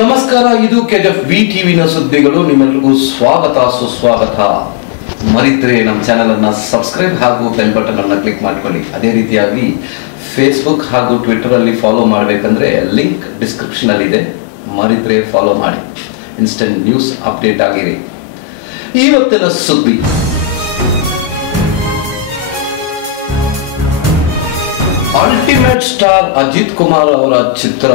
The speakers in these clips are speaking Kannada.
ನಮಸ್ಕಾರ, ಇದು ಕೆಜಿಎಫ್ ವಿ ಟಿವಿನ ಸುದ್ದಿಗಳು. ನಿಮ್ಮೆಲ್ಲರಿಗೂ ಸ್ವಾಗತ ಸುಸ್ವಾಗತ. ಮರಿದ್ರೆ ನಮ್ಮ ಚಾನೆಲ್ ಅನ್ನ ಸಬ್ಸ್ಕ್ರೈಬ್ ಹಾಗೂ ಬೆಲ್ ಬಟನ್ ಅನ್ನ ಕ್ಲಿಕ್ ಮಾಡ್ಕೊಳ್ಳಿ. ಅದೇ ರೀತಿಯಾಗಿ ಫೇಸ್ಬುಕ್ ಹಾಗೂ ಟ್ವಿಟರ್ ಅಲ್ಲಿ ಫಾಲೋ ಮಾಡಬೇಕಂದ್ರೆ ಲಿಂಕ್ ಡಿಸ್ಕ್ರಿಪ್ಷನ್ ಅಲ್ಲಿ ಇದೆ. ಮರಿದ್ರೆ ಫಾಲೋ ಮಾಡಿ. ಇನ್ಸ್ಟೆಂಟ್ ನ್ಯೂಸ್ ಅಪ್ಡೇಟ್ ಆಗಿರಿ. ಇವತ್ತಿನ ಸುದ್ದಿ: ಅಲ್ಟಿಮೇಟ್ ಸ್ಟಾರ್ ಅಜಿತ್ ಕುಮಾರ್ ಅವರ ಚಿತ್ರ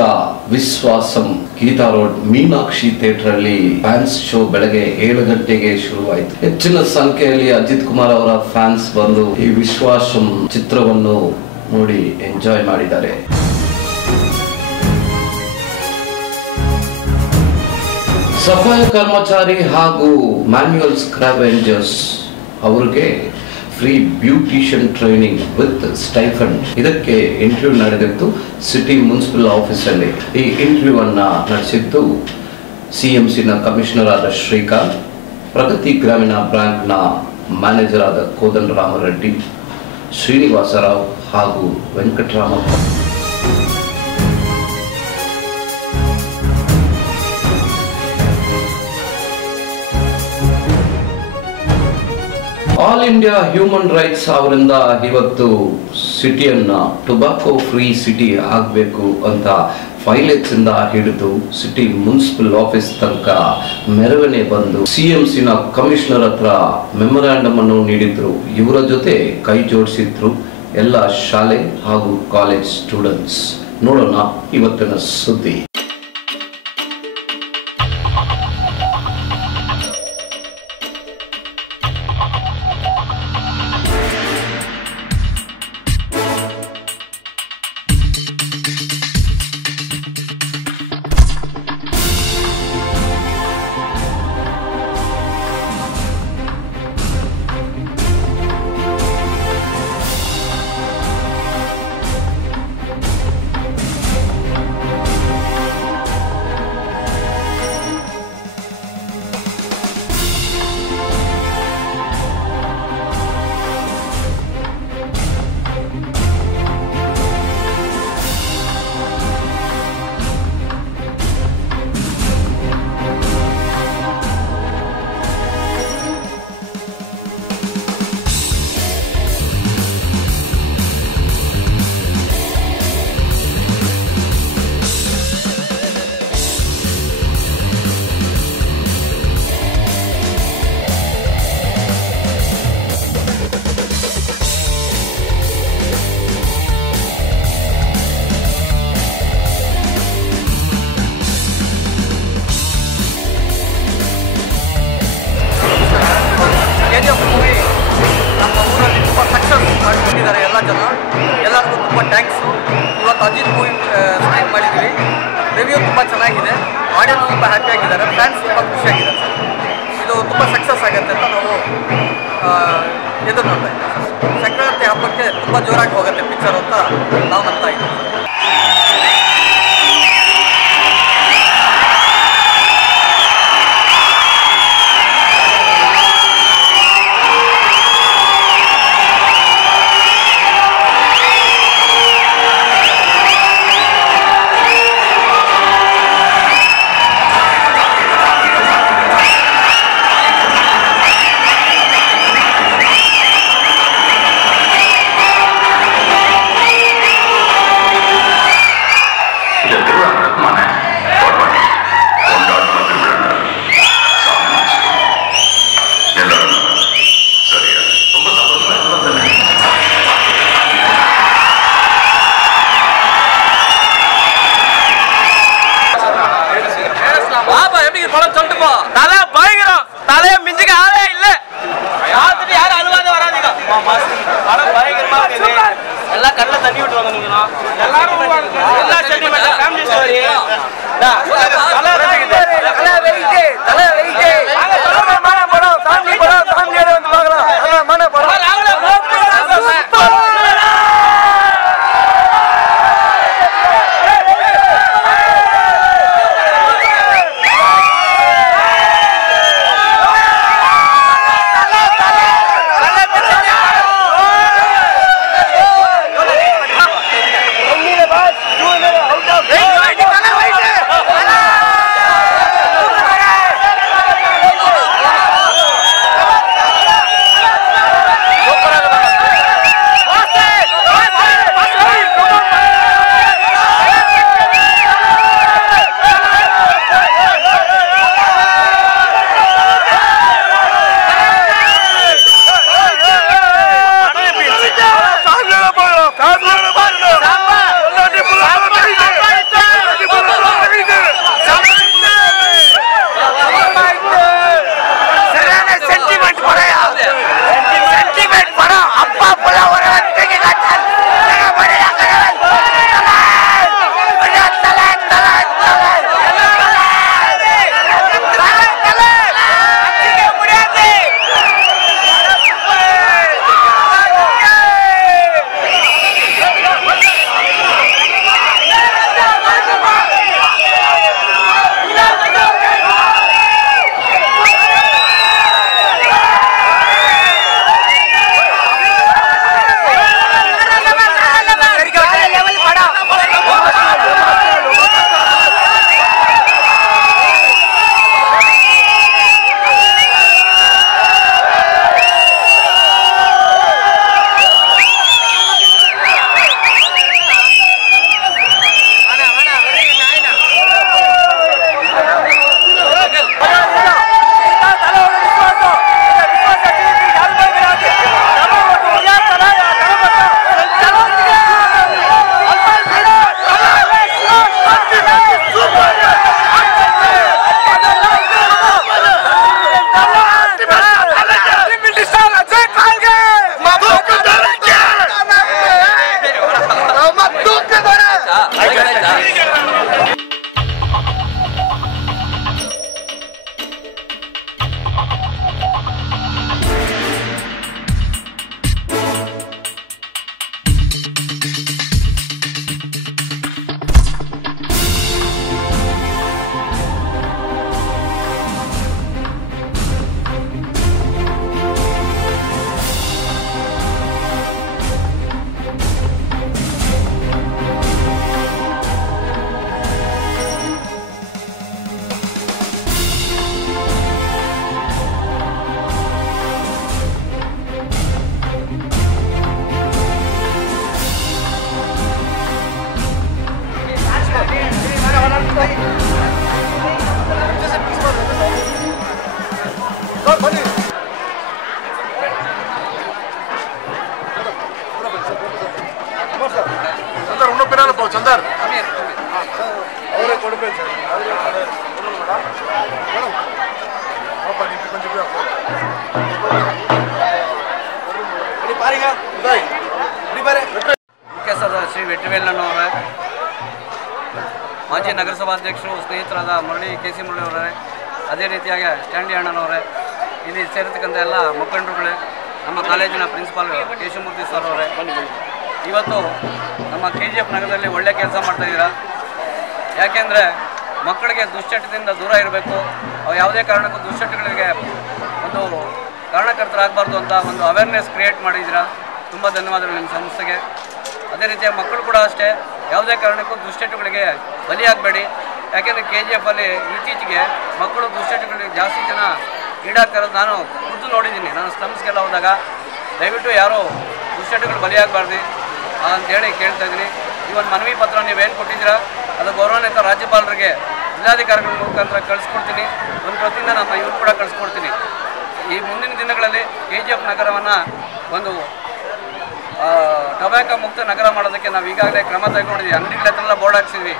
ವಿಶ್ವಾಸಂ ಗೀತಾ ರೋಡ್ ಮೀನಾಕ್ಷಿ ಥಿಯೇಟರ್ ಅಲ್ಲಿ ಫ್ಯಾನ್ಸ್ ಶೋ ಬೆಳಗ್ಗೆ 7 ಗಂಟೆಗೆ ಶುರುವಾಯಿತು. ಹೆಚ್ಚಿನ ಸಂಖ್ಯೆಯಲ್ಲಿ ಅಜಿತ್ ಕುಮಾರ್ ಅವರ ಫ್ಯಾನ್ಸ್ ಬಂದು ಈ ವಿಶ್ವಾಸಂ ಚಿತ್ರವನ್ನು ನೋಡಿ ಎಂಜಾಯ್ ಮಾಡಿದ್ದಾರೆ. ಸಫಾಯಿ ಕರ್ಮಚಾರಿ ಹಾಗೂ ಮ್ಯಾನ್ಯುಯಲ್ ಸ್ಕ್ರಾವೆಂಜರ್ಸ್ ಅವರಿಗೆ free beautician training with stipend. ಇದಕ್ಕೆ ಇಂಟರ್ವ್ಯೂ ನಡೆದಿತ್ತು ಸಿಟಿ ಮುನ್ಸಿಪಲ್ ಆಫೀಸಲ್ಲಿ. ಈ ಇಂಟರ್ವ್ಯೂ ಅನ್ನ ನಡೆಸಿದ್ದು ಸಿಎಂಸಿನ ಕಮಿಷನರ್ ಆದ ಶ್ರೀಕಾಂತ್, ಪ್ರಗತಿ ಗ್ರಾಮೀಣ ಬ್ಯಾಂಕ್ನ ಮ್ಯಾನೇಜರ್ ಆದ ಕೋದಂಡರಾಮರೆಡ್ಡಿ, ಶ್ರೀನಿವಾಸರಾವ್ ಹಾಗೂ Venkataramappa. All India human rights ಅವರಿಂದ ಇವತ್ತು ಸಿಟಿಯನ್ನ ಟೊಬ್ಯಾಕೋ ಫ್ರೀ ಸಿಟಿ ಆಗಬೇಕು ಅಂತ ಫೈಲೆಕ್ಸ್ ಇಂದ ಹಿಡಿದು ಸಿಟಿ ಮುನ್ಸಿಪಲ್ ಆಫೀಸ್ ತನಕ ಮೆರವಣಿಗೆ ಬಂದು ಸಿಎಂಸಿನ ಕಮಿಷನರ್ ಹತ್ರ ಮೆಮೊರಾಂಡಮ್ ಅನ್ನು ನೀಡಿದ್ರು. ಇವರ ಜೊತೆ ಕೈ ಜೋಡಿಸಿದ್ರು ಎಲ್ಲ ಶಾಲೆ ಹಾಗೂ ಕಾಲೇಜ್ ಸ್ಟೂಡೆಂಟ್ಸ್. ನೋಡೋಣ ಇವತ್ತಿನ ಸುದ್ದಿ. ಎಲ್ಲರಿಗೂ ತುಂಬ ಥ್ಯಾಂಕ್ಸು. ಇವತ್ತು ಅಜಿತ್ ಮೂವಿ ಸ್ಕ್ರೀನ್ ಮಾಡಿದ್ದೀವಿ. ರಿವ್ಯೂ ತುಂಬ ಚೆನ್ನಾಗಿದೆ. ಆಡಿಯನ್ಸ್ ತುಂಬ ಹ್ಯಾಪಿ ಆಗಿದ್ದಾರೆ. ಫ್ಯಾನ್ಸ್ ತುಂಬ ಖುಷಿಯಾಗಿದ್ದಾರೆ. ಇದು ತುಂಬ ಸಕ್ಸಸ್ ಆಗುತ್ತೆ ಅಂತ ನಾವು ಎದುರು ನೋಡ್ತಾ ಇದ್ದೀವಿ. ಸಂಕ್ರಾಂತಿ ಹಬ್ಬಕ್ಕೆ ತುಂಬ ಜೋರಾಗಿ ಹೋಗುತ್ತೆ ಪಿಕ್ಚರ್ ಅಂತ ನಾವು ನಂಬ್ತಾ ಇದ್ದೀವಿ. ಎಲ್ಲ ಕಣ್ಣ ತಣ್ಣಿ ಬಿಟ್ಟು ನೀವು ಮಾಜಿ ನಗರಸಭಾಧ್ಯಕ್ಷರು ಸ್ನೇಹಿತರಾದ ಕೆ.ಸಿ. ಮುರಳಿ ಅವರೇ, ಅದೇ ರೀತಿಯಾಗಿ ಸ್ಟ್ಯಾಂಡಿ ಅಣ್ಣನವರೇ, ಇಲ್ಲಿ ಸೇರಿರ್ತಕ್ಕಂಥ ಎಲ್ಲ ಮುಖಂಡರುಗಳೇ, ನಮ್ಮ ಕಾಲೇಜಿನ ಪ್ರಿನ್ಸಿಪಾಲ್ ಕೇಶವಮೂರ್ತಿ ಸರ್ ಅವರೇ, ಇವತ್ತು ನಮ್ಮ KGF ನಗರದಲ್ಲಿ ಒಳ್ಳೆ ಕೆಲಸ ಮಾಡ್ತಾಯಿದ್ದೀರಾ. ಯಾಕೆಂದರೆ ಮಕ್ಕಳಿಗೆ ದುಶ್ಚಟದಿಂದ ದೂರ ಇರಬೇಕು, ಯಾವುದೇ ಕಾರಣಕ್ಕೂ ದುಶ್ಚಟಗಳಿಗೆ ಒಂದು ಕಾರಣಕರ್ತರಾಗಬಾರ್ದು ಅಂತ ಒಂದು ಅವೇರ್ನೆಸ್ ಕ್ರಿಯೇಟ್ ಮಾಡಿದ್ದೀರಾ. ತುಂಬ ಧನ್ಯವಾದಗಳು ನಿಮ್ಮ ಸಂಸ್ಥೆಗೆ. ಅದೇ ರೀತಿಯಾಗಿ ಮಕ್ಕಳು ಕೂಡ ಅಷ್ಟೇ, ಯಾವುದೇ ಕಾರಣಕ್ಕೂ ದುಶ್ಚಟಗಳಿಗೆ ಬಲಿಯಾಗಬೇಡಿ. ಯಾಕೆಂದರೆ KGFಲ್ಲಿ ಇತ್ತೀಚೆಗೆ ಮಕ್ಕಳು ದುಶ್ಚಟಗಳಿಗೆ ಜಾಸ್ತಿ ಜನ ಈಡಾಗ್ತಿರೋದು ನಾನು ಖುದ್ದು ನೋಡಿದ್ದೀನಿ. ನಾನು ಸ್ಲಮ್ಸ್ಗೆಲ್ಲ ಹೋದಾಗ ದಯವಿಟ್ಟು ಯಾರೂ ದುಶ್ಚಟಗಳು ಬಲಿಯಾಗಬಾರ್ದು ಅಂತೇಳಿ ಕೇಳ್ತಾ ಇದ್ದೀನಿ. ಈ ಒಂದು ಮನವಿ ಪತ್ರ ನೀವೇನು ಕೊಟ್ಟಿದ್ದೀರಾ ಅದು ಗೌರವಾನ್ವಿತ ರಾಜ್ಯಪಾಲರಿಗೆ ಜಿಲ್ಲಾಧಿಕಾರಿಗಳ ಮುಖಾಂತರ ಕಳಿಸ್ಕೊಡ್ತೀನಿ. ಒಂದು ಪ್ರತಿಯಿಂದ ನಮ್ಮ ಇವ್ರು ಕೂಡ ಕಳಿಸ್ಕೊಡ್ತೀನಿ. ಈ ಮುಂದಿನ ದಿನಗಳಲ್ಲಿ KGF ನಗರವನ್ನು ಒಂದು ಟೊಬ್ಯಾಕೊ ಮುಕ್ತ ನಗರ ಮಾಡೋದಕ್ಕೆ ನಾವು ಈಗಾಗಲೇ ಕ್ರಮ ತಗೊಂಡಿದ್ದೀವಿ. ಅಂಗಡಿಗಳ ಹತ್ರ ಬೋರ್ಡ್ ಹಾಕ್ಸಿದ್ವಿ,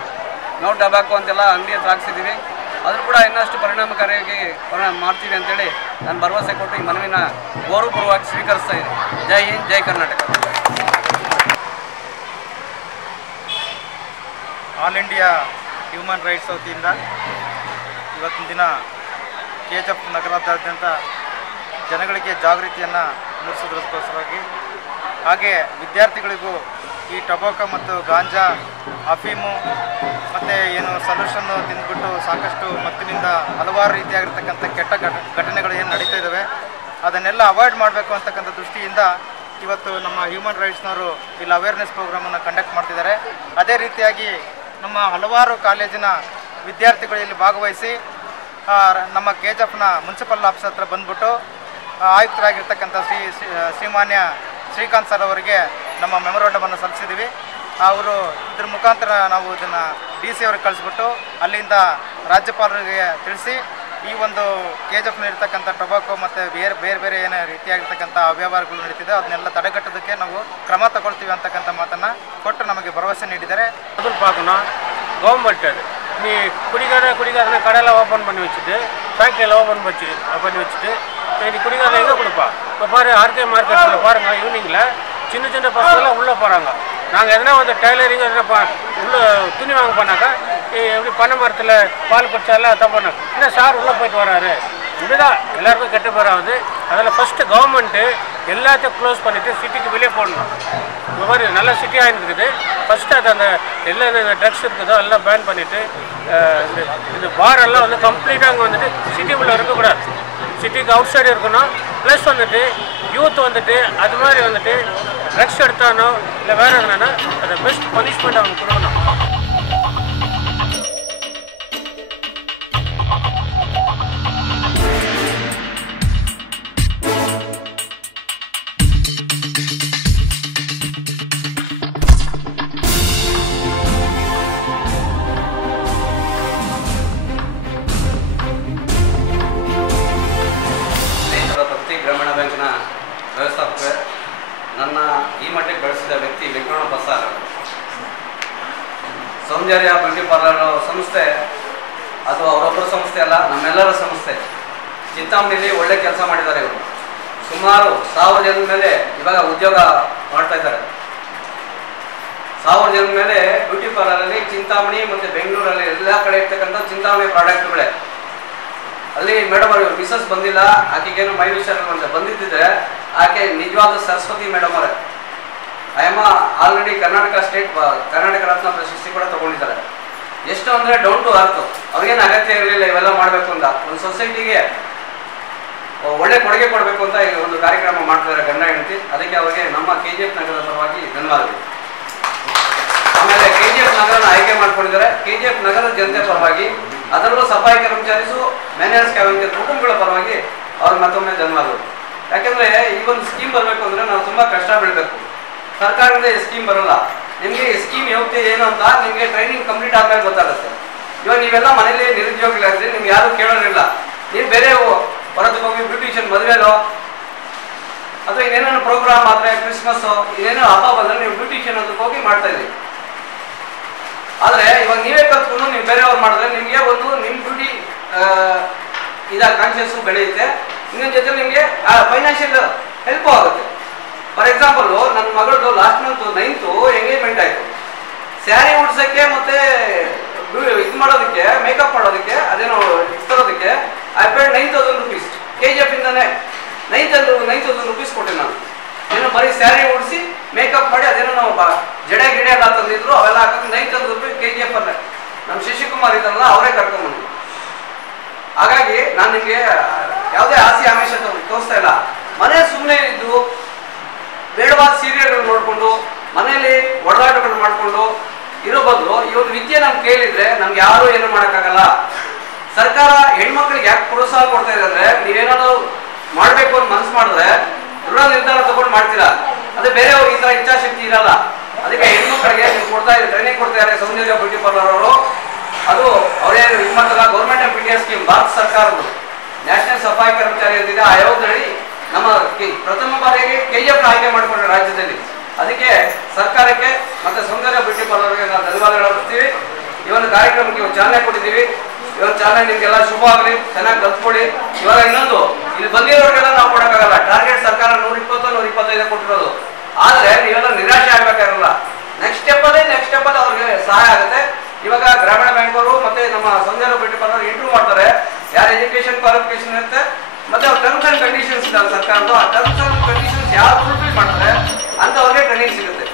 ನೋ ಟೊಬ್ಯಾಕೊ ಅಂತೆಲ್ಲ ಅಂಗಡಿ ಹತ್ರ ಹಾಕ್ಸಿದ್ದೀವಿ. ಅದು ಕೂಡ ಇನ್ನಷ್ಟು ಪರಿಣಾಮಕಾರಿಯಾಗಿ ಮಾಡ್ತೀವಿ ಅಂತೇಳಿ ನಾನು ಭರವಸೆ ಕೊಟ್ಟು ಈ ಮನವಿನ ಗೌರವಪೂರ್ವವಾಗಿ ಸ್ವೀಕರಿಸ್ತಾ ಇದ್ದೀನಿ. ಜೈ ಹಿಂದ್, ಜೈ Karnataka. All India human rights ವತಿಯಿಂದ ಇವತ್ತಿನ ದಿನ KGF ನಗರದಾದ್ಯಂತ ಜನಗಳಿಗೆ ಜಾಗೃತಿಯನ್ನು ಮೂಡಿಸೋದಕ್ಕೋಸ್ಕರವಾಗಿ, ಹಾಗೆ ವಿದ್ಯಾರ್ಥಿಗಳಿಗೂ ಈ ಟೊಬ್ಯಾಕೊ ಮತ್ತು ಗಾಂಜಾ, ಅಫೀಮು ಮತ್ತು ಏನು ಸೊಲ್ಯೂಷನ್ನು ತಿಂದ್ಬಿಟ್ಟು ಸಾಕಷ್ಟು ಮತ್ತಿನಿಂದ ಹಲವಾರು ರೀತಿಯಾಗಿರ್ತಕ್ಕಂಥ ಕೆಟ್ಟ ಘಟನೆಗಳು ಏನು ನಡೀತಾ ಇದ್ದಾವೆ ಅದನ್ನೆಲ್ಲ ಅವಾಯ್ಡ್ ಮಾಡಬೇಕು ಅಂತಕ್ಕಂಥ ದೃಷ್ಟಿಯಿಂದ ಇವತ್ತು ನಮ್ಮ ಹ್ಯೂಮನ್ ರೈಟ್ಸ್ನವರು ಇಲ್ಲಿ ಅವೇರ್ನೆಸ್ ಪ್ರೋಗ್ರಾಮನ್ನು ಕಂಡಕ್ಟ್ ಮಾಡ್ತಿದ್ದಾರೆ. ಅದೇ ರೀತಿಯಾಗಿ ನಮ್ಮ ಹಲವಾರು ಕಾಲೇಜಿನ ವಿದ್ಯಾರ್ಥಿಗಳು ಇಲ್ಲಿ ಭಾಗವಹಿಸಿ ನಮ್ಮ KGFನ ಮುನ್ಸಿಪಲ್ ಆಫೀಸ್ ಹತ್ರ ಬಂದ್ಬಿಟ್ಟು ಆಯುಕ್ತರಾಗಿರ್ತಕ್ಕಂಥ ಶ್ರೀಮಾನ್ಯ ಶ್ರೀಕಾಂತ್ ಸರ್ ಅವರಿಗೆ ನಮ್ಮ ಮೆಮೊರಾಂಡಮನ್ನು ಸಲ್ಲಿಸಿದ್ದೀವಿ. ಅವರು ಇದ್ರ ಮುಖಾಂತರ ನಾವು ಇದನ್ನು DC ಅವ್ರಿಗೆ ಕಳಿಸ್ಬಿಟ್ಟು ಅಲ್ಲಿಂದ ರಾಜ್ಯಪಾಲರಿಗೆ ತಿಳಿಸಿ ಈ ಒಂದು KGFನಲ್ಲಿರ್ತಕ್ಕಂಥ ಟೊಬ್ಯಾಕೊ ಮತ್ತು ಬೇರೆ ಏನೇ ರೀತಿಯಾಗಿರ್ತಕ್ಕಂಥ ಅವ್ಯವಹಾರಗಳು ನಡೀತಿದೆ ಅದನ್ನೆಲ್ಲ ತಡೆಗಟ್ಟೋದಕ್ಕೆ ನಾವು ಕ್ರಮ ತಗೊಳ್ತೀವಿ ಅಂತಕ್ಕಂಥ ಮಾತನ್ನು ಕೊಟ್ಟು ನಮಗೆ ಭರವಸೆ நீடிதாரு. அதுவும் பார்க்கணும் கவர்மெண்ட் அது நீ குடிகாரனை கடையில் ஓப்பன் பண்ணி வச்சுட்டு ஃபேக்ட்ரியில் ஓப்பன் பண்ணி வச்சுட்டு நீ குடிகாரனை எங்கே கொடுப்பா? இப்போ பாரு RK மார்க்கெட்டில் பாருங்கள், ஈவினிங்கில் சின்ன பசங்களாம் உள்ளே போகிறாங்க. நாங்கள் எதனா வந்து டைலரிங் எதனா உள்ளே துணி வாங்க போனாக்கா எப்படி பனை மரத்தில் பால் குடிச்சாலாம் தப்பாங்க. என்ன சார் உள்ளே போயிட்டு வராரு. இப்படிதான் எல்லாருக்கும் கெட்ட பேர் ஆகுது. அதில் ஃபஸ்ட்டு கவர்மெண்ட்டு எல்லாத்தையும் க்ளோஸ் பண்ணிவிட்டு சிட்டிக்கு வெளியே போடணும். இந்த மாதிரி நல்ல சிட்டியாக இருக்குது. ஃபஸ்ட்டு அது அந்த எல்லா ட்ரக்ஸ் இருக்குதோ எல்லாம் பேன் பண்ணிவிட்டு இந்த பாரெல்லாம் வந்து கம்ப்ளீட்டாக அங்கே வந்துட்டு சிட்டிக்குள்ளே இருக்கக்கூடாது, சிட்டிக்கு அவுட் சைடு இருக்கணும். ப்ளஸ் வந்துட்டு யூத் வந்துட்டு அது மாதிரி வந்துட்டு ட்ரக்ஸ் எடுத்தானோ இல்லை வேறு எதுனா அதை பெஸ்ட் பனிஷ்மெண்ட் அவங்க கொடுக்கணும். ಗ್ರಾಮೀಣ ಬ್ಯಾಂಕಿನ ವ್ಯವಸ್ಥಾಪಕ ನನ್ನ ಈ ಮಟ್ಟಿಗೆ ಬೆಳೆಸಿದ ವ್ಯಕ್ತಿ ವೆಂಕಟರಮಣ ಸರ್. ಸೌಂದರ್ಯ ಬ್ಯೂಟಿ ಪಾರ್ಲರ್ ಸಂಸ್ಥೆ ಅದು ಅವರೊಬ್ಬರ ಸಂಸ್ಥೆ ಅಲ್ಲ, ನಮ್ಮೆಲ್ಲರ ಸಂಸ್ಥೆ. ಚಿಂತಾಮಣಿಲಿ ಒಳ್ಳೆ ಕೆಲಸ ಮಾಡಿದ್ದಾರೆ ಇವರು. ಸುಮಾರು 1000 ಜನದ ಮೇಲೆ ಇವಾಗ ಉದ್ಯೋಗ ಮಾಡ್ತಾ ಇದ್ದಾರೆ. 1000 ಜನದ ಮೇಲೆ ಬ್ಯೂಟಿ ಪಾರ್ಲರಲ್ಲಿ ಚಿಂತಾಮಣಿ ಮತ್ತು ಬೆಂಗಳೂರಲ್ಲಿ ಎಲ್ಲ ಕಡೆ ಇರ್ತಕ್ಕಂಥ ಚಿಂತಾಮಣಿ ಪ್ರಾಡಕ್ಟ್ಗಳೇ. ಅಲ್ಲಿ ಮೇಡಮ್ ಅವರು ಮಿಸಸ್ ಬಂದಿಲ್ಲ, ಆಕೆಗೇನು ಮೈ ವಿಚಾರ ಅಂತ ಬಂದಿದ್ದರೆ ಆಕೆ ನಿಜವಾದ ಸರಸ್ವತಿ ಮೇಡಮ್ ಅವರೇ. ಆಯಮ್ಮ ಆಲ್ರೆಡಿ ಕರ್ನಾಟಕ ರತ್ನ ಪ್ರಶಸ್ತಿ ಕೂಡ ತಗೊಂಡಿದ್ದಾರೆ. ಎಷ್ಟು ಅಂದರೆ ಡೌನ್ ಟು ಅರ್ತ್. ಅವ್ರಿಗೇನು ಅಗತ್ಯ ಇರಲಿಲ್ಲ ಇವೆಲ್ಲ ಮಾಡಬೇಕು ಅಂತ. ಒಂದು ಸೊಸೈಟಿಗೆ ಒಳ್ಳೆ ಕೊಡುಗೆ ಕೊಡಬೇಕು ಅಂತ ಈ ಒಂದು ಕಾರ್ಯಕ್ರಮ ಮಾಡ್ತಿದ್ದಾರೆ ಗಂಡ ಹೆಂಡತಿ. ಅದಕ್ಕೆ ಅವರಿಗೆ ನಮ್ಮ KGF ನಗರದ ಪರವಾಗಿ ಧನ್ಯವಾದಗಳು. ಆಮೇಲೆ KGF ನಗರನ ಆಯ್ಕೆ ಮಾಡ್ಕೊಂಡಿದ್ದಾರೆ. KGF ನಗರದ ಜನತೆ ಪರವಾಗಿ, ಅದರಲ್ಲೂ ಸಫಾಯಿ ಕರ್ಮಚಾರಿಸು ಮ್ಯಾನೇಜರ್ಸ್ ಕ್ಯಾಬಿನೆಟ್ ಕುಟುಂಬಗಳ ಪರವಾಗಿ ಅವ್ರಿಗೆ ಮತ್ತೊಮ್ಮೆ ಧನ್ಯವಾದಗಳು. ಯಾಕೆಂದರೆ ಈ ಒಂದು ಸ್ಕೀಮ್ ಬರಬೇಕು ಅಂದರೆ ನಾವು ತುಂಬ ಕಷ್ಟ ಬೀಳಬೇಕು. ಸರ್ಕಾರದಿಂದ ಈ ಸ್ಕೀಮ್ ಬರೋಲ್ಲ. ನಿಮಗೆ ಈ ಸ್ಕೀಮ್ ಯೋಗ್ಯತೆ ಏನು ಅಂತ ನಿಮಗೆ ಟ್ರೈನಿಂಗ್ ಕಂಪ್ಲೀಟ್ ಆದ್ಮೇಲೆ ಗೊತ್ತಾಗುತ್ತೆ. ಇವಾಗ ನೀವೆಲ್ಲ ಮನೇಲಿ ನಿರುದ್ಯೋಗಿಗಳಾದ್ರೆ ನಿಮ್ಗೆ ಯಾರು ಕೇಳೋರಿಲ್ಲ. ನೀವು ಬೇರೆ ಹೊರಗೆ ಹೋಗಿ ಬ್ಯೂಟಿಷಿಯನ್ ಮದುವೆನೋ ಅಥವಾ ಇನ್ನೇನೋ ಪ್ರೋಗ್ರಾಮ್ ಆದರೆ ಕ್ರಿಸ್ಮಸ್ಸು ಇನ್ನೇನೋ ಹಬ್ಬ ಬಂದರೆ ನೀವು ಬ್ಯೂಟಿಷಿಯನ್ ಅದಕ್ಕೆ ಹೋಗಿ ಮಾಡ್ತಾ ಇದ್ದೀವಿ. ಆದರೆ ಇವಾಗ ನೀವೇ ಕಲ್ತ್ಕೊಂಡು ನೀವು ಬೇರೆಯವ್ರು ಮಾಡಿದ್ರೆ ನಿಮಗೆ ಒಂದು ನಿಮ್ಮ ಬ್ಯೂಟಿ ಕಾನ್ಷಿಯಸ್ಸು ಬೆಳೆಯುತ್ತೆ. ಇನ್ನೊಂದು ಜೊತೆ ನಿಮಗೆ ಫೈನಾನ್ಷಿಯಲ್ ಹೆಲ್ಪ್ ಆಗುತ್ತೆ. ಫಾರ್ ಎಕ್ಸಾಂಪಲ್ ನನ್ನ ಮಗಳದ್ದು ಲಾಸ್ಟ್ ಮಂತ್ 9th ಎಂಗೇಜ್ಮೆಂಟ್ ಆಯಿತು. ಸ್ಯಾರಿ ಉಡ್ಸೋಕ್ಕೆ ಮತ್ತು ಇದು ಮಾಡೋದಕ್ಕೆ ಮೇಕಪ್ ಮಾಡೋದಕ್ಕೆ ಅದೇನೋ ತರೋದಕ್ಕೆ ಐ ಪೇಡ್ 9,000 rupees. KGF ಇಂದಾನೆ 9,000 rupees ಕೊಟ್ಟೆ ನಾನು. ಏನೋ ಬರೀ ಸ್ಯಾರಿ ಉಡಿಸಿ ಮೇಕಪ್ ಮಾಡಿ ಅದೇನೋ ನಾವು ಜಡೆ ಗಿಡೆ ಎಲ್ಲ ತಂದಿದ್ರು, ಅವೆಲ್ಲ ಹಾಕೋದು 9,000 rupees KGF ಅಲ್ಲೇ. ನಮ್ಮ ಶಶಿಕುಮಾರ್ ಇದ್ದಾರಲ್ಲ ಅವರೇ ಕರ್ಕೊಂಡ್ಬಂದ್ರು. ಹಾಗಾಗಿ ನಾನು ನಿಮಗೆ ಯಾವುದೇ ಆಸೆ ಆಮಿಷ ತೋರಿಸ್ತಾ ಇಲ್ಲ. ಮನೆ ಸುಮ್ಮನೆ ಇದ್ದು ಬೇಡವಾದ ಸೀರಿಯಲ್ಗಳು ನೋಡಿಕೊಂಡು ಮನೆಯಲ್ಲಿ ಒಡನಾಟಗಳು ಮಾಡಿಕೊಂಡು ಇರೋ ಬದಲು ಇವತ್ತು ವಿದ್ಯೆ ನಮ್ಗೆ ಕೇಳಿದ್ರೆ ನಮ್ಗೆ ಯಾರು ಏನು ಮಾಡೋಕ್ಕಾಗಲ್ಲ. ಸರ್ಕಾರ ಹೆಣ್ಮಕ್ಳಿಗೆ ಯಾಕೆ ಪ್ರೋತ್ಸಾಹ ಕೊಡ್ತಾ ಇದೆ ಅಂದ್ರೆ, ನೀವೇನಾದ್ರು ಮಾಡಬೇಕು ಅಂತ ಮನಸ್ಸು ಮಾಡಿದ್ರೆ ದೃಢ ನಿರ್ಧಾರ ತಗೊಂಡು ಮಾಡ್ತೀರಾ. ಅದೇ ಬೇರೆಯವ್ರಿಗೆ ಈ ಥರ ಇಚ್ಛಾಶಕ್ತಿ ಇರಲ್ಲ. ಅದಕ್ಕೆ ಹೆಣ್ಮಕ್ಳಿಗೆ ನೀವು ಕೊಡ್ತಾ ಇದ್ದಾರೆ, ಟ್ರೈನಿಂಗ್ ಕೊಡ್ತಾ ಇದ್ದಾರೆ ಸೌಂದರ್ಯ ಬ್ಯೂಟಿ ಪಾರ್ಲರ್ ಅವರು. ಅದು ಅವರೇ ಇದು ಮಾಡ್ತಲ್ಲ, government of India scheme, Bharat ಸರ್ಕಾರದ್ದು ನ್ಯಾಷನಲ್ ಸಫಾಯಿ ಕರ್ಮಚಾರಿ ಅಂತಿದೆ. ಆ ಯೋಜನೆ ನಮ್ಮ ಪ್ರಥಮ ಬಾರಿಗೆ KGF ಆಯ್ಕೆ ಮಾಡಿಕೊಂಡ್ರೆ ರಾಜ್ಯದಲ್ಲಿ. ಅದಕ್ಕೆ ಸರ್ಕಾರಕ್ಕೆ ಮತ್ತೆ ಸೌಂದರ್ಯ ಬ್ಯೂಟಿ ಪಾರ್ಲರ್ಗೆ ನಾವು ಧನ್ಯವಾದಗಳು ಅರ್ಪಿಸ್ತೀವಿ. ಈ ಒಂದು ಕಾರ್ಯಕ್ರಮಕ್ಕೆ ಒಂದು ಚಾಲನೆ ಕೊಟ್ಟಿದ್ದೀವಿ. ಈ ಒಂದು ಚಾಲನೆ ನಿಮಗೆಲ್ಲ ಶುಭ ಆಗಲಿ, ಚೆನ್ನಾಗಿ ಕಲ್ತ್ಕೊಡಿ. ಇವಾಗ ಇನ್ನೊಂದು ಇಲ್ಲಿ ಬಂದಿರೋರಿಗೆಲ್ಲ ನಾವು ಕೊಡೋಕ್ಕಾಗಲ್ಲ. ಟಾರ್ಗೆಟ್ ಸರ್ಕಾರ 120-125 ಕೊಟ್ಟಿರೋದು. ಆದರೆ ನೀವೆಲ್ಲ ನಿರಾಶೆ ಆಗಬೇಕಾಗಿರಲ್ಲ. ನೆಕ್ಸ್ಟ್ ಸ್ಟೆಪ್ ಅವ್ರಿಗೆ ಸಹಾಯ ಆಗುತ್ತೆ. ಇವಾಗ ಗ್ರಾಮೀಣ ಬ್ಯಾಂಕ್ ಅವರು ಮತ್ತೆ ನಮ್ಮ ಸೌಂದರ್ಯ ಬ್ಯೂಟಿ ಪಾರ್ಲರ್ ಇಂಟ್ರೂ ಮಾಡ್ತಾರೆ. ಯಾರು ಎಜುಕೇಶನ್ ಕ್ವಾಲಿಫಿಕೇಶನ್ ಇರುತ್ತೆ ಮತ್ತೆ ಅವ್ರ ಟರ್ಮ್ಸ್ ಅಂಡ್ ಕಂಡೀಷನ್ಸ್ ಇದಾವೆ ಸರ್ಕಾರದ್ದು. ಆ ಟರ್ಮ್ಸ್ ಅಂಡ್ ಕಂಡೀಷನ್ಸ್ ಯಾರು ಫುಲ್ಫಿಲ್ ಮಾಡ್ತಾರೆ ಅಂತ ಅವ್ರಿಗೆ ಟ್ರೈನಿಂಗ್ ಸಿಗುತ್ತೆ.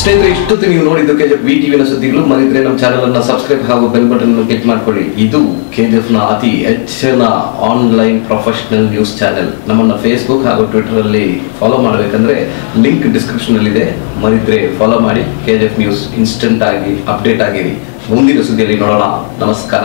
ಸ್ನೇಹಿತರೆ, ಇಷ್ಟೊತ್ತು ನೀವು ನೋಡಿದ್ದು KGF VTVನ ಸುದ್ದಿಗಳು. ಮರಿದ್ರೆ ನಮ್ಮ ಚಾನೆಲ್ ಅನ್ನ ಸಬ್ಸ್ಕ್ರೈಬ್ ಹಾಗೂ ಬೆಲ್ ಬಟನ್ ಕ್ಲಿಕ್ ಮಾಡ್ಕೊಳ್ಳಿ. ಇದು KGFನ ಅತಿ ಹೆಚ್ಚಿನ ಆನ್ಲೈನ್ ಪ್ರೊಫೆಷನಲ್ ನ್ಯೂಸ್ ಚಾನೆಲ್. ನಮ್ಮನ್ನ ಫೇಸ್ಬುಕ್ ಹಾಗೂ ಟ್ವಿಟರ್ ಅಲ್ಲಿ ಫಾಲೋ ಮಾಡಬೇಕಂದ್ರೆ ಲಿಂಕ್ ಡಿಸ್ಕ್ರಿಪ್ಷನ್ ಅಲ್ಲಿ ಇದೆ. ಮರಿದ್ರೆ ಫಾಲೋ ಮಾಡಿ. KGF ನ್ಯೂಸ್ ಇನ್ಸ್ಟೆಂಟ್ ಆಗಿ ಅಪ್ಡೇಟ್ ಆಗಿರಿ. ಮುಂದಿನ ಸುದ್ದಿಯಲ್ಲಿ ನೋಡೋಣ. ನಮಸ್ಕಾರ.